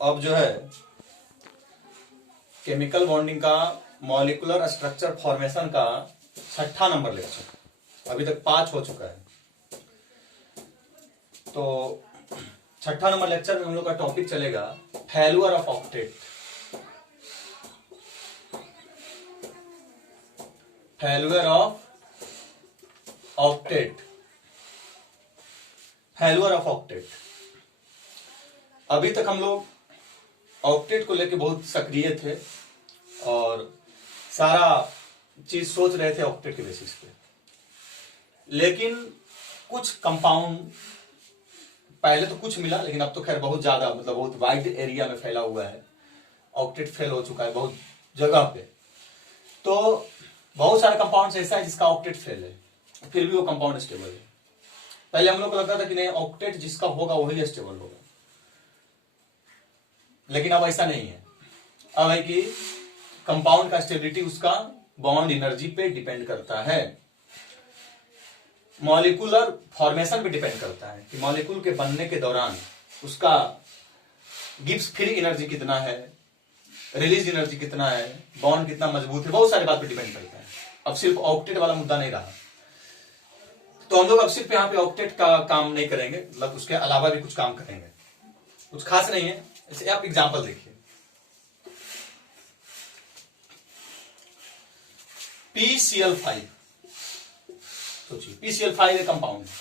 अब जो है केमिकल बॉन्डिंग का मॉलिक्यूलर स्ट्रक्चर फॉर्मेशन का 6ठा नंबर लेक्चर, अभी तक 5 हो चुका है। तो 6ठा नंबर लेक्चर में हम लोग का टॉपिक चलेगा failure of octet. Failure of octet, failure of octet. अभी तक हम लोग ऑक्टेट को लेके बहुत सक्रिय थे और सारा चीज सोच रहे थे ऑक्टेट के बेसिस पे, लेकिन कुछ कंपाउंड पहले तो कुछ मिला, लेकिन अब तो खैर बहुत ज्यादा मतलब बहुत वाइड एरिया में फैला हुआ है। ऑक्टेट फेल हो चुका है बहुत जगह पे, तो बहुत सारे कंपाउंड ऐसा है जिसका ऑक्टेट फेल है, फिर भी वो कंपाउंड स्टेबल है। पहले हम लोग को लगता था कि नहीं ऑक्टेट जिसका होगा वही स्टेबल होगा, लेकिन अब ऐसा नहीं है। अब है कि कंपाउंड का स्टेबिलिटी उसका बॉन्ड एनर्जी पे डिपेंड करता है, मॉलिक्यूलर फॉर्मेशन पे डिपेंड करता है कि मॉलिक्यूल के बनने के दौरान उसका गिब्स फ्री एनर्जी कितना है, रिलीज एनर्जी कितना है, बॉन्ड कितना मजबूत है, बहुत सारी बात पे डिपेंड करता है। अब सिर्फ ऑक्टेट वाला मुद्दा नहीं रहा, तो हम लोग अब सिर्फ यहाँ पे ऑक्टेट का काम नहीं करेंगे, मतलब उसके अलावा भी कुछ काम करेंगे। कुछ खास नहीं है, ऐसे आप एग्जांपल देखिए। PCl5, सोचिए PCl5 एक कंपाउंड है,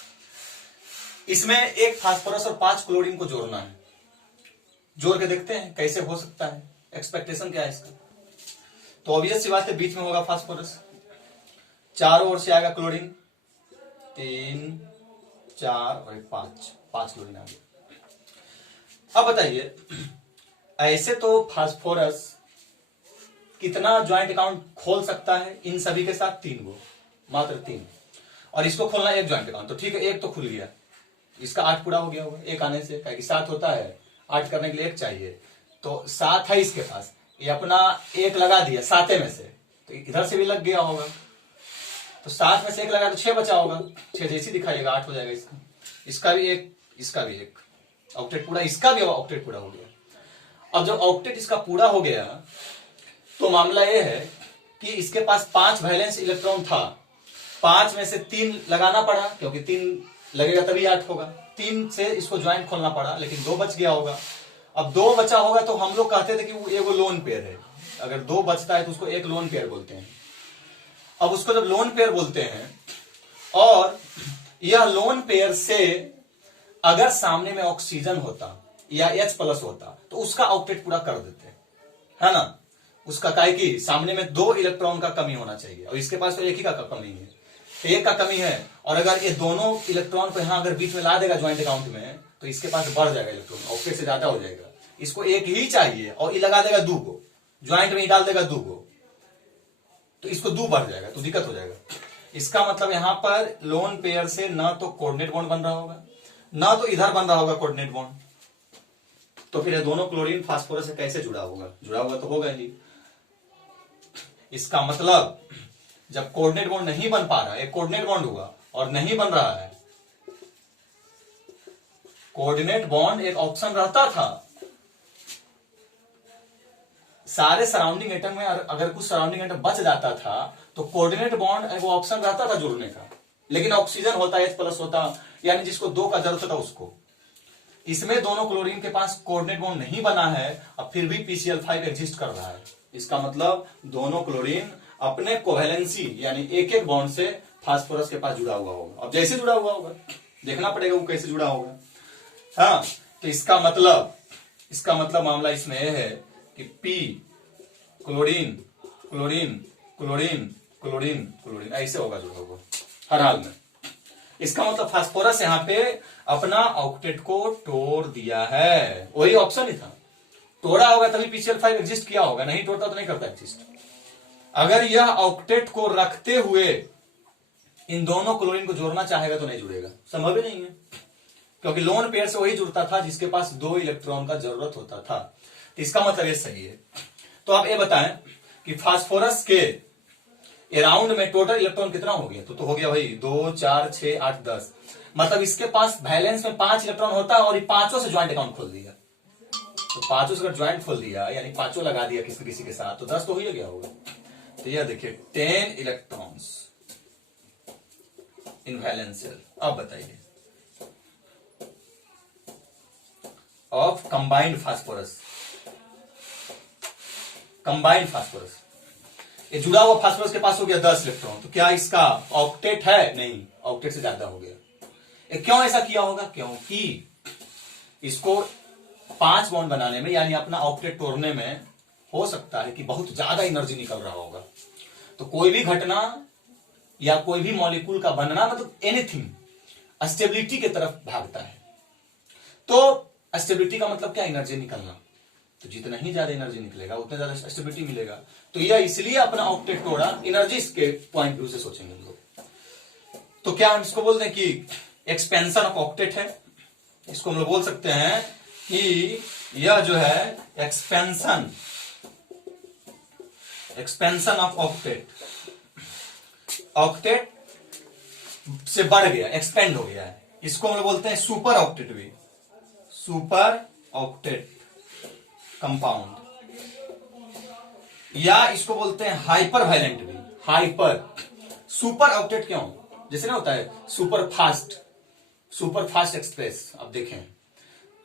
इसमें एक फास्फोरस और 5 क्लोरीन को जोड़ना है। जोड़ के देखते हैं कैसे हो सकता है, एक्सपेक्टेशन क्या है इसका। तो ऑब्वियस सी बात है, बीच में होगा फास्फोरस, चारों ओर से आएगा क्लोरीन, 3 4 और 5 क्लोरीन आ गया। अब बताइए, ऐसे तो फास्फोरस कितना ज्वाइंट अकाउंट खोल सकता है इन सभी के साथ? 3 गो, मात्र 3, और इसको खोलना एक ज्वाइंट अकाउंट। तो ठीक है, एक तो खुल गया, इसका 8 पूरा हो गया होगा एक आने से, क्योंकि 7 होता है, 8 करने के लिए 1 चाहिए, तो 7 है इसके पास, ये अपना 1 लगा दिया 7 में से, तो इधर से भी लग गया होगा, तो 7 में से 1 लगा तो 6 बचा होगा, 6 जैसी दिखाइएगा 8 हो जाएगा इसका, इसका भी 1, इसका भी 1, ऑक्टेट पूरा, इसका भी ऑक्टेट पूरा हो गया। अब जब ऑक्टेट इसका पूरा हो गया तो मामला यह है कि इसके पास 5 वैलेंस इलेक्ट्रॉन था, 5 में से 3 लगाना पड़ा, क्योंकि 3 लगेगा तभी 8 होगा, 3 से इसको ज्वाइंट खोलना पड़ा, लेकिन 2 बच गया होगा। अब 2 बचा होगा तो हम लोग कहते थे कि वो एगो लोन पेयर है, अगर 2 बचता है तो उसको एक लोन पेयर बोलते हैं। अब उसको जब लोन पेयर बोलते हैं, और यह लोन पेयर से अगर सामने में ऑक्सीजन होता या H+ होता तो उसका ऑक्टेट पूरा कर देते, है ना। उसका काहे कि सामने में 2 इलेक्ट्रॉन का कमी होना चाहिए, और इसके पास तो एक ही का कमी है, तो 1 का कमी है, और अगर ये दोनों इलेक्ट्रॉन को यहां अगर बीच में ला देगा ज्वाइंट अकाउंट में, तो इसके पास बढ़ जाएगा इलेक्ट्रॉन, ऑक्टेट से ज्यादा हो जाएगा। इसको 1 ही चाहिए और ये लगा देगा 2 को, ज्वाइंट में ही डाल देगा 2 को, तो इसको 2 बढ़ जाएगा, तो दिक्कत हो जाएगा। इसका मतलब यहां पर लोन पेयर से ना तो कोऑर्डिनेट बॉन्ड बन रहा होगा, ना तो इधर बन रहा होगा कोऑर्डिनेट बॉन्ड, तो फिर ये दोनों क्लोरीन फास्फोरस से कैसे जुड़ा होगा? जुड़ा हुआ तो होगा ही। इसका मतलब जब कोऑर्डिनेट बॉन्ड नहीं बन पा रहा, एक कोऑर्डिनेट बॉन्ड हुआ और नहीं बन रहा है, कोऑर्डिनेट बॉन्ड एक ऑप्शन रहता था सारे सराउंडिंग एटम में, अगर कुछ सराउंडिंग एटम बच जाता था तो कोऑर्डिनेट बॉन्ड वो ऑप्शन रहता था जुड़ने का, लेकिन ऑक्सीजन होता, H+ होता, यानी जिसको 2 का जरूरत होता उसको। इसमें दोनों क्लोरीन के पास कोऑर्डिनेट बॉन्ड नहीं बना है, अब फिर भी PCl5 एग्जिस्ट कर रहा है। इसका मतलब दोनों क्लोरीन अपने कोवेलेंसी यानी एक बॉन्ड से फास्फोरस के पास जुड़ा हुआ होगा। अब जैसे जुड़ा हुआ होगा देखना पड़ेगा वो कैसे जुड़ा होगा। हाँ, तो इसका मतलब मामला इसमें यह है कि P chlorine chlorine chlorine chlorine chlorine ऐसे होगा जुड़ा हुआ हर हाल में। इसका मतलब फास्फोरस यहां पे अपना ऑक्टेट को तोड़ दिया है, वही ऑप्शन ही था, तोड़ा होगा तभी PCl5 एग्जिस्ट किया होगा, नहीं तोड़ता तो नहीं करता एग्जिस्ट। अगर यह ऑक्टेट को रखते हुए इन दोनों क्लोरीन को जोड़ना चाहेगा तो नहीं जुड़ेगा, संभव ही नहीं है, क्योंकि लोन पेयर से वही जुड़ता था जिसके पास 2 इलेक्ट्रॉन का जरूरत होता था। तो इसका मतलब ये सही है। तो आप ये बताएं कि फास्फोरस के अराउंड में टोटल इलेक्ट्रॉन कितना हो गया? तो हो गया भाई 2 4 6 8 10, मतलब इसके पास वैलेंस में 5 इलेक्ट्रॉन होता है और ये 5 से ज्वाइंट अकाउंट खोल दिया, तो पांचों से अगर ज्वाइंट खोल दिया यानी पांचों लगा दिया किसी किसी के साथ तो 10 तो हो ही गया होगा। तो यह देखिए 10 इलेक्ट्रॉन्स इन वैलेंस शेल। अब बताइए of combined phosphorus, combined phosphorus, ये जुड़ा हुआ फास्फोरस के पास हो गया 10 इलेक्ट्रॉन, तो क्या इसका ऑक्टेट है? नहीं, ऑक्टेट से ज्यादा हो गया। ये क्यों ऐसा किया होगा? क्योंकि इसको 5 बॉन्ड बनाने में यानी अपना ऑक्टेट तोड़ने में हो सकता है कि बहुत ज्यादा एनर्जी निकल रहा होगा। तो कोई भी घटना या कोई भी मॉलिक्यूल का बनना मतलब एनीथिंग स्टेबिलिटी की तरफ भागता है। तो स्टेबिलिटी का मतलब क्या? एनर्जी निकलना। तो जितना ही ज्यादा एनर्जी निकलेगा उतना ज्यादा स्टेबिलिटी मिलेगा। तो यह इसलिए अपना ऑक्टेट तोड़ा, एनर्जी के पॉइंट व्यू से सोचेंगे लोग। तो क्या हम इसको बोलते हैं कि एक्सपेंशन ऑफ ऑक्टेट है? इसको हम लोग बोल सकते हैं कि यह जो है एक्सपेंशन ऑफ ऑक्टेट, ऑक्टेट से बढ़ गया, एक्सपेंड हो गया है। इसको हम लोग बोलते हैं सुपर ऑक्टेट भी, सुपर ऑक्टेट कंपाउंड, या इसको बोलते हैं हाइपर वैलेंट भी। हाइपर सुपर ऑक्टेट क्यों? जैसे ना होता है सुपर फास्ट एक्सप्रेस। अब देखें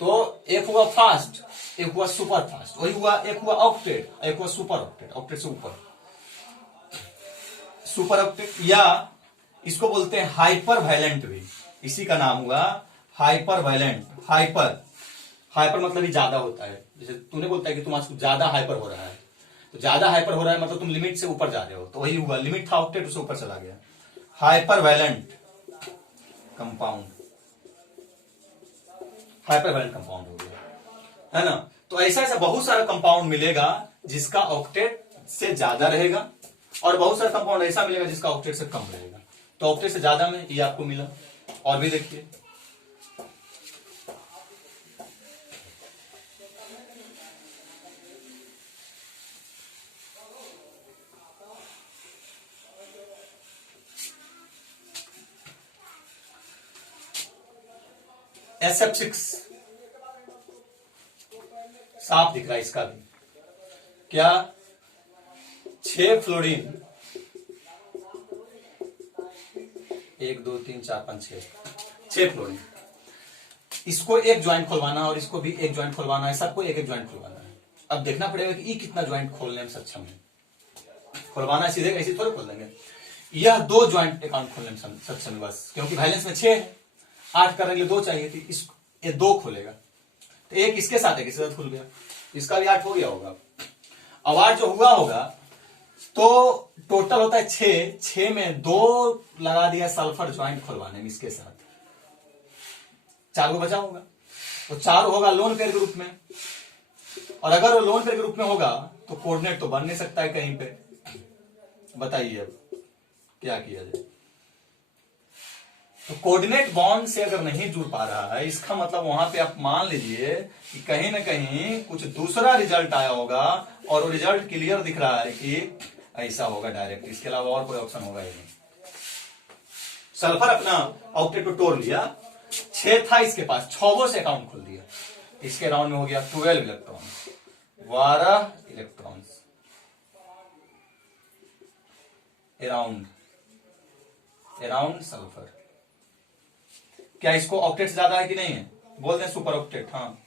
तो एक हुआ फास्ट, एक हुआ सुपर फास्ट, वही हुआ, एक हुआ ऑक्टेट, एक हुआ सुपर ऑक्टेट, ऑक्टेट से ऊपर सुपर ऑक्टेट। या इसको बोलते हैं हाइपर वैलेंट भी, इसी का नाम हुआ हाइपर वैलेंट। हाइपर मतलब ही ज्यादा होता है। जैसे तूने बोलता है कि तुम आज कुछ ज्यादा हाइपर हो रहा है, तो ज्यादा हाइपर हो रहा है मतलब तुम लिमिट से ऊपर जा रहे हो, तो वही हुआ, लिमिट था ऑक्टेट उससे ऊपर चला गया, hypervalent compound, hypervalent compound हो गया, है ना। तो ऐसा बहुत सारा कंपाउंड मिलेगा जिसका ऑक्टेट से ज्यादा रहेगा, और बहुत सारा कंपाउंड ऐसा मिलेगा जिसका ऑक्टेट से कम रहेगा। तो ऑक्टेट से ज्यादा में ये आपको मिला। और भी देखिए SF6 साफ दिख रहा है इसका भी। क्या? 6 फ्लोरीन, 1 2 3 4 5 6 फ्लोरीन। इसको एक ज्वाइंट खोलवाना और इसको भी एक ज्वाइंट खोलवाना है, सबको एक एक ज्वाइंट खोलवाना है। अब देखना पड़ेगा कि ये कितना ज्वाइंट खोलने में सक्षम है। खुलवाना सीधे ऐसे थोड़े खोल देंगे। यह 2 ज्वाइंट अकाउंट खोलने में सक्षम है बस, क्योंकि बैलेंस में 6 है, 8 करने के लिए 2 चाहिए थी। ये 2 खोलेगा, तो एक इसके साथ है, किसी साथ खुल गया, इसका भी 8 हो गया होगा। अब 8 जो हुआ होगा तो टोटल होता है 6, 6 में 2 लगा दिया सल्फर ज्वाइंट खुलवाने में इसके साथ, 4 को बचा होगा। तो 4 होगा लोन पेयर ग्रुप में, और अगर वो लोन पेयर ग्रुप में होगा तो कोऑर्डिनेट तो बन नहीं सकता है कहीं पे। बताइए अब क्या किया जाए। तो कोऑर्डिनेट बॉन्ड से अगर नहीं जुड़ पा रहा है, इसका मतलब वहां पे आप मान लीजिए कि कहीं ना कहीं कुछ दूसरा रिजल्ट आया होगा, और वो रिजल्ट क्लियर दिख रहा है कि ऐसा होगा डायरेक्ट, इसके अलावा और कोई ऑप्शन होगा ही नहीं। सल्फर अपना ऑक्टेट को तोड़ लिया, 6 था इसके पास, 6 से अकाउंट खोल दिया, इसके राउंड में हो गया 12 इलेक्ट्रॉन, 12 इलेक्ट्रॉन्स अराउंड सल्फर। क्या इसको ऑक्टेट से ज्यादा है कि नहीं है? बोलते हैं सुपर ऑक्टेट। हाँ,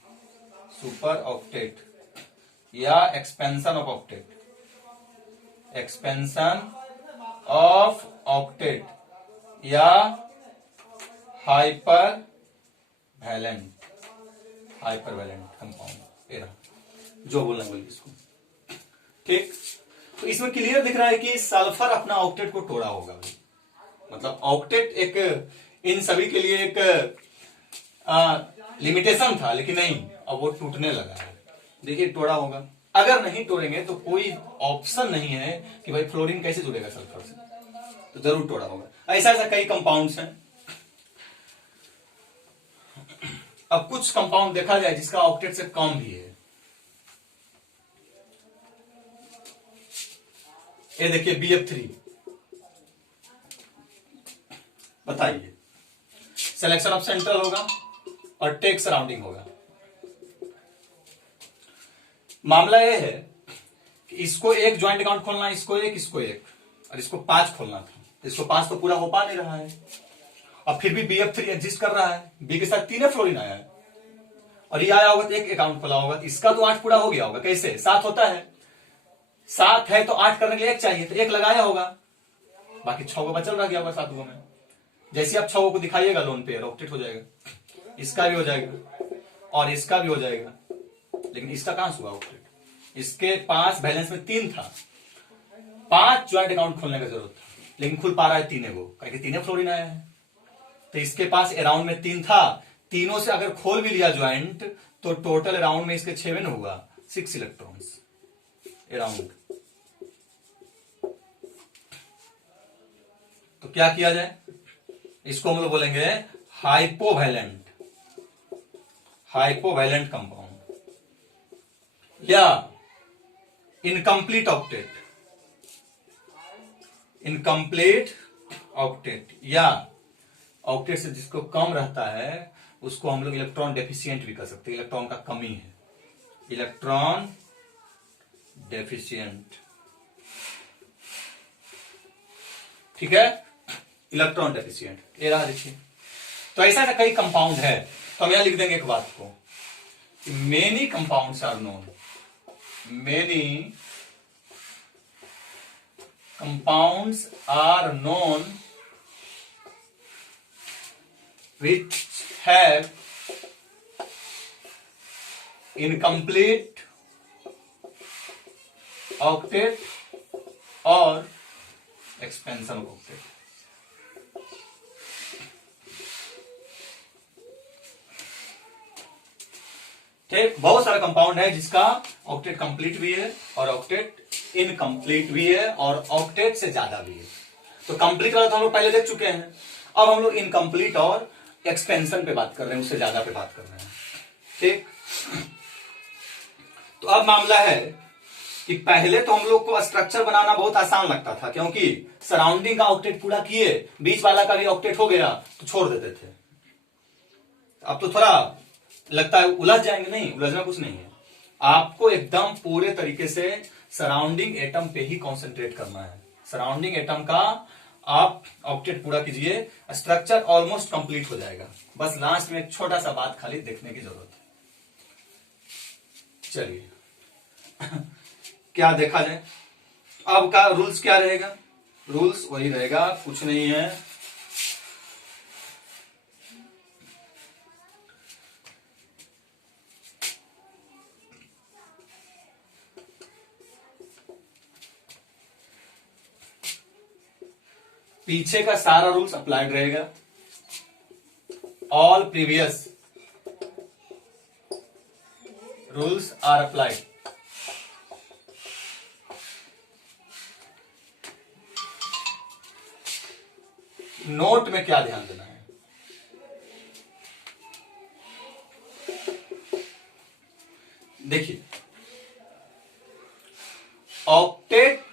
सुपर ऑक्टेट या expansion of octet, expansion of octet या हाइपर वैलेंट कंपाउंड, जो बोलना बोलिए इसको। ठीक, तो इसमें क्लियर दिख रहा है कि सल्फर अपना ऑक्टेट को तोड़ा होगा। मतलब ऑक्टेट एक इन सभी के लिए एक लिमिटेशन था, लेकिन नहीं, अब वो टूटने लगा है। देखिए तोड़ा होगा। अगर नहीं तोड़ेंगे तो कोई ऑप्शन नहीं है कि भाई फ्लोरीन कैसे जुड़ेगा सल्फर से, तो जरूर तोड़ा होगा। ऐसा ऐसा कई कंपाउंड्स हैं। अब कुछ कंपाउंड देखा जाए जिसका ऑक्टेट से कम भी है। ये देखिए BF3, बताइए, सिलेक्शन ऑफ सेंट्रल होगा और टेक सराउंडिंग होगा। मामला यह है कि इसको एक ज्वाइंट अकाउंट खोलना, इसको एक और इसको 5 खोलना था। इसको 5 तो पूरा हो पा नहीं रहा है, और फिर भी BF3 एग्जिस्ट कर रहा है। बी के साथ 3 फ्लोरीन आया है और ये आया होगा तो एक अकाउंट खोला होगा, इसका तो 8 पूरा हो गया होगा। कैसे? 7 होता है, 7 है तो 8 करने के लिए 1 चाहिए, तो 1 लगाया होगा, बाकी 6 को बचल रह गया होगा 7 में। जैसे आप 6 को दिखाइएगा लोन पे ऑक्टेट हो जाएगा, इसका भी हो जाएगा और इसका भी हो जाएगा, लेकिन इसका कहां से हुआ ऑक्टेट? इसके पास बैलेंस में 3 था, 5 ज्वाइंट अकाउंट खोलने का जरूरत था, लेकिन खुल पा रहा है 3 को, क्योंकि 3 फ्लोरीन आया है। तो इसके पास अराउंड में 3 था, तीनों से अगर खोल भी लिया ज्वाइंट तो टोटल अराउंड में इसके 6 में होगा 6 इलेक्ट्रॉन्स अराउंड। तो क्या किया जाए? इसको हम लोग बोलेंगे हाइपोवैलेंट कंपाउंड या इनकम्प्लीट ऑक्टेट या ऑक्टेट से जिसको कम रहता है उसको हम लोग इलेक्ट्रॉन डेफिशिएंट भी कर सकते हैं। इलेक्ट्रॉन का कमी है, इलेक्ट्रॉन डेफिशिएंट, ठीक है, इलेक्ट्रॉन डेफिशिएंट। ये रहा, देखिए। तो ऐसा कई कंपाउंड है, तो हम यहां लिख देंगे एक बात को, many compounds are known, many compounds are known which have incomplete octet or expansion of octet। ठीक, बहुत सारा कंपाउंड है जिसका ऑक्टेट कंप्लीट भी है और ऑक्टेट इनकम्प्लीट भी है और ऑक्टेट से ज्यादा भी है। तो कंप्लीट वाला तो हम लोग पहले देख चुके हैं, अब हम लोग इनकम्प्लीट और एक्सपेंशन पे बात कर रहे हैं, उससे ज्यादा पे बात कर रहे हैं। ठीक, तो अब मामला है कि पहले तो हम लोग को स्ट्रक्चर बनाना बहुत आसान लगता था, क्योंकि सराउंडिंग का ऑक्टेट पूरा किए, बीच वाला का भी ऑक्टेट हो गया तो छोड़ देते थे। अब तो थोड़ा लगता है उलझ जाएंगे, नहीं उलझना कुछ नहीं है, आपको एकदम पूरे तरीके से सराउंडिंग एटम पे ही कॉन्सेंट्रेट करना है। सराउंडिंग एटम का आप ऑक्टेट पूरा कीजिए, स्ट्रक्चर ऑलमोस्ट कंप्लीट हो जाएगा। बस लास्ट में एक छोटा सा बात खाली देखने की जरूरत है। चलिए क्या देखा जाए अब का रूल्स क्या रहेगा? रूल्स वही रहेगा, कुछ नहीं है। पीछे का सारा रूल्स अप्लाइड रहेगा, all previous rules are applied. Note में क्या ध्यान देना है? देखिए, ऑक्टेट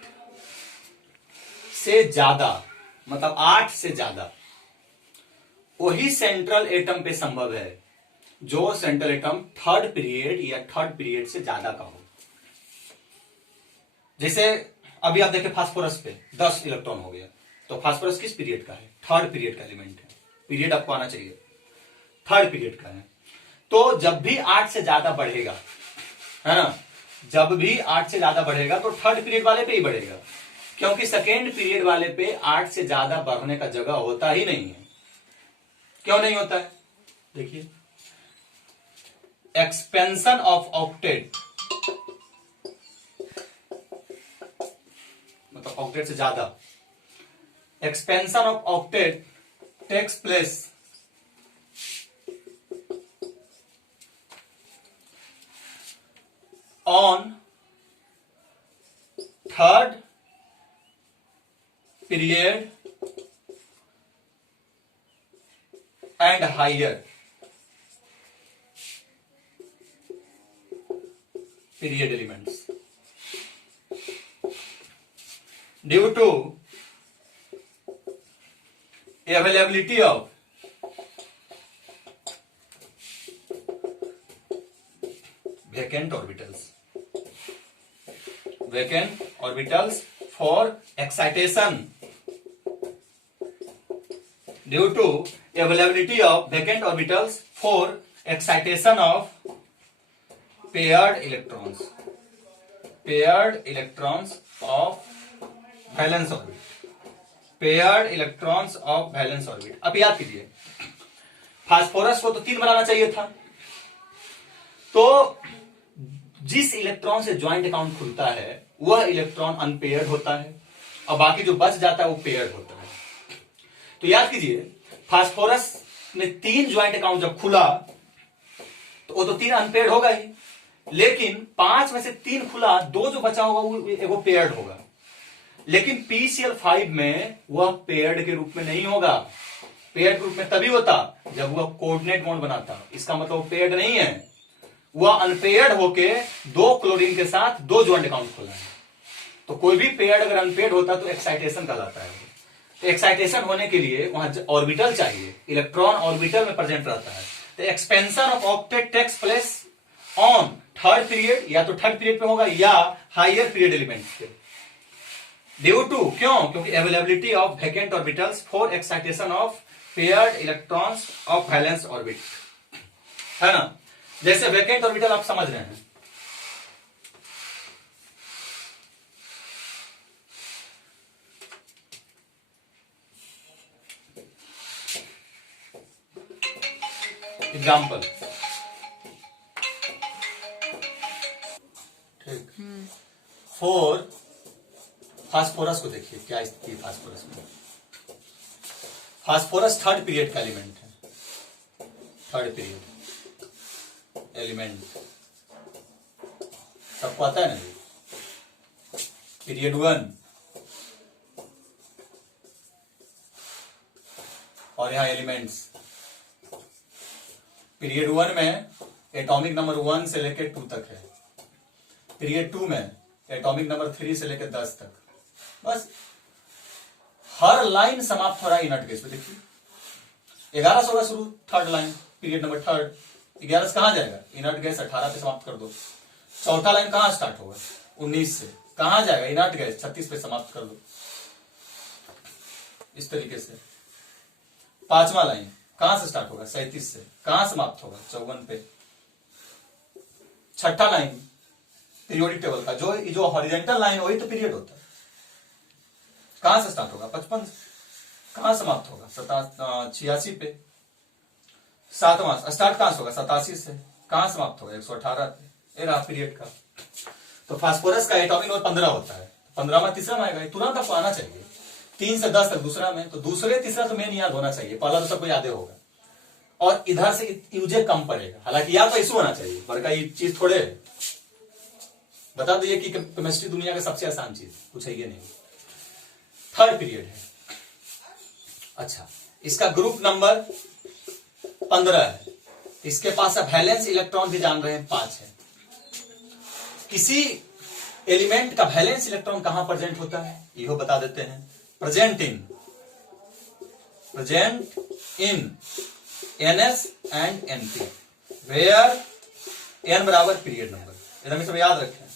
से ज्यादा मतलब 8 से ज्यादा वही सेंट्रल एटम पे संभव है जो सेंट्रल एटम थर्ड पीरियड या थर्ड पीरियड से ज्यादा का हो। जैसे अभी आप देखें फास्फोरस पे 10 इलेक्ट्रॉन हो गया, तो फास्फोरस किस पीरियड का है? थर्ड पीरियड का एलिमेंट है। पीरियड आपको आना चाहिए, थर्ड पीरियड का है। तो जब भी 8 से ज्यादा बढ़ेगा, है ना, जब भी 8 से ज्यादा बढ़ेगा तो थर्ड पीरियड वाले पे ही बढ़ेगा, क्योंकि सेकेंड पीरियड वाले पे 8 से ज्यादा बढ़ने का जगह होता ही नहीं है। क्यों नहीं होता है? देखिए, एक्सपेंशन ऑफ ऑक्टेट मतलब ऑक्टेट से ज्यादा, expansion of octet takes place on third period and higher period elements due to availability of vacant orbitals। vacant orbitals for excitation due to availability of vacant orbitals for excitation of paired electrons of valence orbit, paired electrons of valence orbit। अब याद कीजिए, phosphorus को तो 3 बनाना चाहिए था, तो जिस electron से ज्वाइंट अकाउंट खुलता है वह इलेक्ट्रॉन अनपेयर्ड होता है और बाकी जो बच जाता है वो पेयर्ड होता है। तो याद कीजिए, फास्फोरस में 3 ज्वाइंट अकाउंट जब खुला तो वो तो 3 अनपेयर्ड होगा ही, लेकिन 5 में से 3 खुला, 2 जो बचा होगा वो पेयर्ड होगा। लेकिन PCl5 में वह पेयर्ड के रूप में नहीं होगा। पेयर्ड के रूप में तभी होता जब वह कोऑर्डिनेट बॉन्ड बनाता। इसका मतलब वो पेयर्ड नहीं है, वह अनपेयर्ड होके 2 क्लोरीन के साथ 2 ज्वाइंट अकाउंट खोला है। तो कोई भी पेयर्ड अगर अनपेयर्ड होता तो एक्साइटेशन कहलाता है। तो एक्साइटेशन होने के लिए वहां ऑर्बिटल चाहिए, इलेक्ट्रॉन ऑर्बिटल में प्रेजेंट रहता है। तो expansion of octet takes place on third period, या तो थर्ड पीरियड पे होगा या हायर पीरियड एलिमेंट पे। ड्यू टू, क्योंकि availability of vacant orbitals for excitation of paired electrons of valence orbit, है ना। जैसे वैकेंट ऑर्बिटल आप समझ रहे हैं, एग्जाम्पल, ठीक। 4 फास्फोरस को देखिए क्या स्थिति है फास्फोरस में। फास्फोरस थर्ड पीरियड का एलिमेंट है, थर्ड पीरियड एलिमेंट सबको आता है ना जी। पीरियड 1 और यहां एलिमेंट्स, पीरियड 1 में एटॉमिक नंबर 1 से लेकर 2 तक है, पीरियड 2 में एटॉमिक नंबर 3 से लेकर 10 तक। बस हर लाइन समाप्त हो रहा है इनर्ट गैस पे। देखिए 11 से होगा शुरू, third line period number third, 11 से कहां जाएगा इनर्ट गैस, 18 पे समाप्त कर दो। चौथा लाइन कहां स्टार्ट होगा 19 से, कहां जाएगा इनर्ट गैस, 36 पे समाप्त कर दो। इस तरीके से पांचवा लाइन कहां से स्टार्ट होगा 37 से, कहां समाप्त होगा 54 पे। छठा लाइन पीरियोडिक टेबल का जो हॉरिजेंटल लाइन वही तो पीरियड होता है, कहां से स्टार्ट होगा 55 से, कहां समाप्त होगा 86 पे। सातवां स्टार्ट कहां से होगा 87 से, कहां समाप्त होगा 118 पे। ये रहा पीरियड का। तो फास्फोरस का एटॉमिक नंबर 15 होता है, 15वां तीसरा में आएगा, तुरंत आपको आना चाहिए। 3 से 10 तक दूसरा में, तो दूसरे तीसरा तो मेन याद होना चाहिए, पहला तो सबको याद होगा। और इधर से यूजे कम पड़ेगा, हालांकि याद तो इशू होना चाहिए, बड़का ये चीज थोड़े बता दीजिए कि केमिस्ट्री दुनिया का सबसे आसान चीज कुछ है ये नहीं। थर्ड पीरियड है। अच्छा, इसका ग्रुप नंबर 15 है, इसके पास अब वैलेंस इलेक्ट्रॉन भी जान रहे हैं 5 है। किसी एलिमेंट का वैलेंस इलेक्ट्रॉन कहां प्रेजेंट होता है यह बता देते हैं। Present in NS and NP, where N बराबर पीरियड नंबर। एकदम सब याद रखें,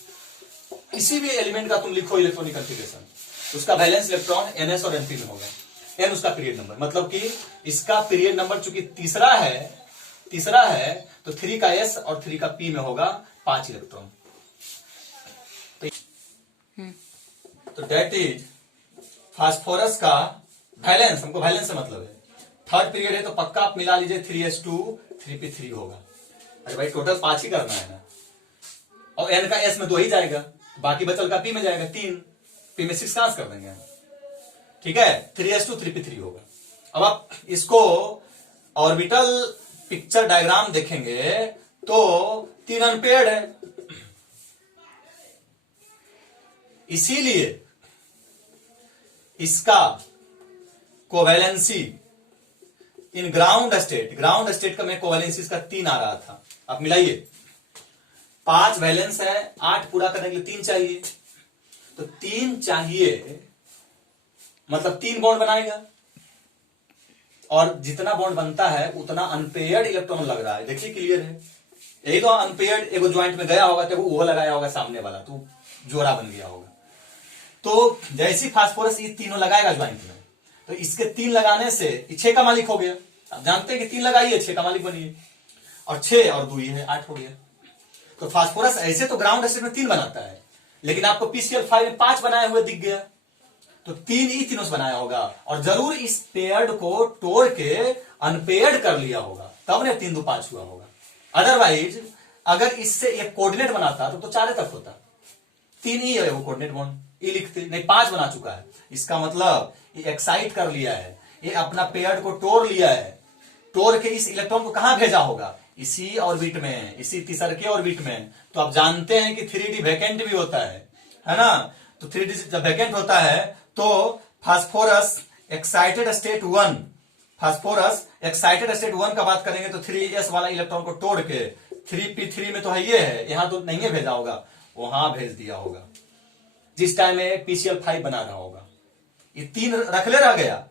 किसी भी एलिमेंट का तुम लिखो इलेक्ट्रॉनिक कॉन्फ़िगरेशन, उसका वैलेंस इलेक्ट्रॉन NS और NP में होगा। N उसका पीरियड नंबर, मतलब कि इसका पीरियड नंबर चूंकि तीसरा है तो 3 का S और 3 का P में होगा 5 इलेक्ट्रॉन। तो डेट इज फास्फोरस का वैलेंस, हमको वैलेंस से मतलब है। थर्ड पीरियड है तो पक्का आप मिला लीजिए 3s2 3p3 होगा। अरे भाई टोटल 5 ही करना है ना, और N का S में 2 ही जाएगा, बाकी बचल का P में जाएगा 3, P में 6 कहां से कर देंगे, ठीक है। 3s2 3p3 होगा। अब आप इसको ऑर्बिटल पिक्चर डायग्राम देखेंगे तो 3 अनपेयर्ड है, इसीलिए इसका कोवैलेंसी इन ग्राउंड स्टेट का मैं कोवैलेंसी इसका 3 आ रहा था। आप मिलाइए, 5 वैलेंस है, 8 पूरा करने के लिए 3 चाहिए, तो 3 चाहिए मतलब 3 बॉन्ड बनाएगा, और जितना बॉन्ड बनता है उतना अनपेयर्ड इलेक्ट्रॉन लग रहा है। देखिए क्लियर है, यही तो अनपेयर्ड एगो ज्वाइंट में गया होगा तो वो लगाया होगा सामने वाला, तो जोड़ा बन गया होगा। तो जैसी फास्फोरस ये तीनों लगाएगा ज्वाइंट में, तो इसके 3 लगाने से 6 का मालिक हो गया। आप जानते हैं कि 3 लगाइए 6 का मालिक बनिए, और 6 और 2 है 8 हो गया। तो फास्फोरस ऐसे तो ग्राउंड एसिड में 3 बनाता है, लेकिन आपको PCl5 में 5 बनाए हुए दिख गया, तो 3 ही तीनों से बनाया होगा, और जरूर इस पेयर्ड को तोड़ के अनपेयर्ड कर लिया होगा, तब ने 3 2 5 हुआ होगा। अदरवाइज अगर इससे एक कोऑर्डिनेट बनाता तो 4 तक होता, 3 ही है वो कोऑर्डिनेट बॉन्ड, ये लिखते नहीं, 5 बना चुका है। इसका मतलब ये एक्साइट कर लिया है, ये अपना पेयर्ड को तोड़ लिया है, तोड़ के इस इलेक्ट्रॉन को कहां भेजा होगा, इसी ऑर्बिट में, इसी तीसरे ऑर्बिट में। तो आप जानते हैं कि 3d वैकेंट भी होता है ना। तो 3d जब वैकेंट होता है तो phosphorus excited state 1, phosphorus excited state 1 का बात करेंगे तो 3s वाला इलेक्ट्रॉन को तोड़ के 3p3 में तो है ये है, यहां तो नहीं है भेजा होगा, वहां भेज दिया होगा जिस टाइम में PCl5 बना रहा होगा। ये 3 रखले रह गया,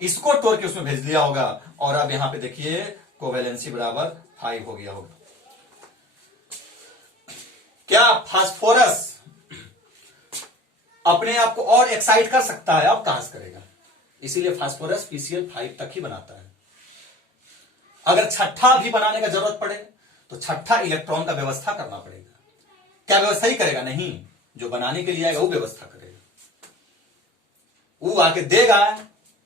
इसको तोड़ के उसमें भेज दिया होगा, और अब यहां पे देखिए कोवेलेंसी बराबर 5 हो गया होगा। क्या फास्फोरस अपने आप को और एक्साइट कर सकता है? अब कहां से करेगा? इसीलिए फास्फोरस PCl5 तक ही बनाता है। अगर छठा भी बनाने का जरूरत पड़े तो छठा इलेक्ट्रॉन का व्यवस्था करना पड़ेगा। क्या व्यवस्था ही करेगा? नहीं, जो बनाने के लिए आएगा वो व्यवस्था करेगा, वो आके देगा,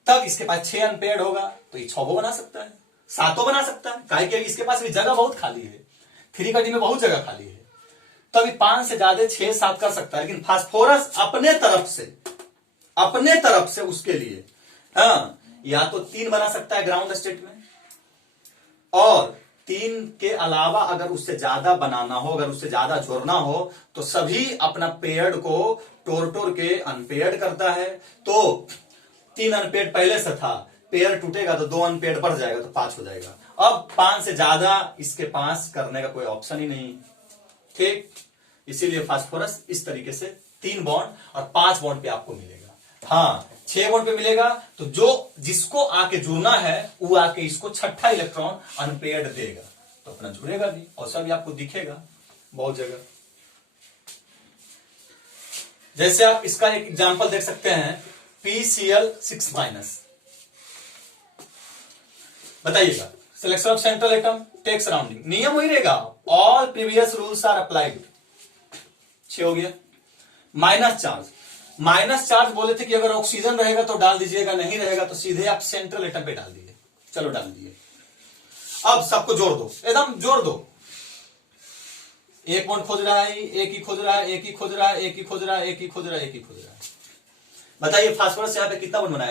तब इसके पास 6 अनपेयर्ड होगा तो ये 6 बना सकता है, 7 बना सकता है, काहे कि इसके पास भी जगह बहुत खाली है, 3 का डी में बहुत जगह खाली है, तभी 5 से ज्यादा 6 7 कर सकता है। लेकिन फास्फोरस अपने तरफ से उसके लिए या तो 3 बना सकता है ग्राउंड स्टेट में, और 3 के अलावा अगर उससे ज्यादा बनाना हो, अगर उससे ज्यादा जोड़ना हो, तो सभी अपना पेयर्ड को तोड़ के अनपेयर्ड करता है। तो 3 अनपेयर्ड पहले से था, पेयर टूटेगा तो 2 अनपेयर्ड बढ़ जाएगा तो 5 हो जाएगा। अब 5 से ज्यादा इसके पास करने का कोई ऑप्शन ही नहीं, ठीक। इसीलिए फास्फोरस इस तरीके से 3 बॉन्ड और 5 बॉन्ड पे आपको मिलेगा। हाँ, 6 बॉन्ड पे मिलेगा तो जो जिसको आके जुड़ना है वो आके इसको छठा इलेक्ट्रॉन अनपेयर्ड देगा, तो अपना जुड़ेगा भी, और सब आपको दिखेगा बहुत जगह। जैसे आप इसका एक एग्जांपल देख सकते हैं, PCl6-। बताइएगा, selection of central atom, take surrounding, नियम वही रहेगा, all previous rules are applied. 6 हो गया। माइनस चार्ज बोले थे कि अगर ऑक्सीजन रहेगा तो डाल दीजिएगा, नहीं रहेगा तो सीधे आप सेंट्रल एटम पे डाल दीजिए। चलो डाल दिए। अब सबको जोड़ दो, एकदम जोड़ दो। एक बॉन्ड खोज रहा है, एक ही खोज रहा है, एक ही खोज रहा है, एक ही खोज रहा है, एक ही खोज रहा है, एक ही खोज रहा है। बताइए फास्फोरस यहां पे कितना बॉन्ड बनाया?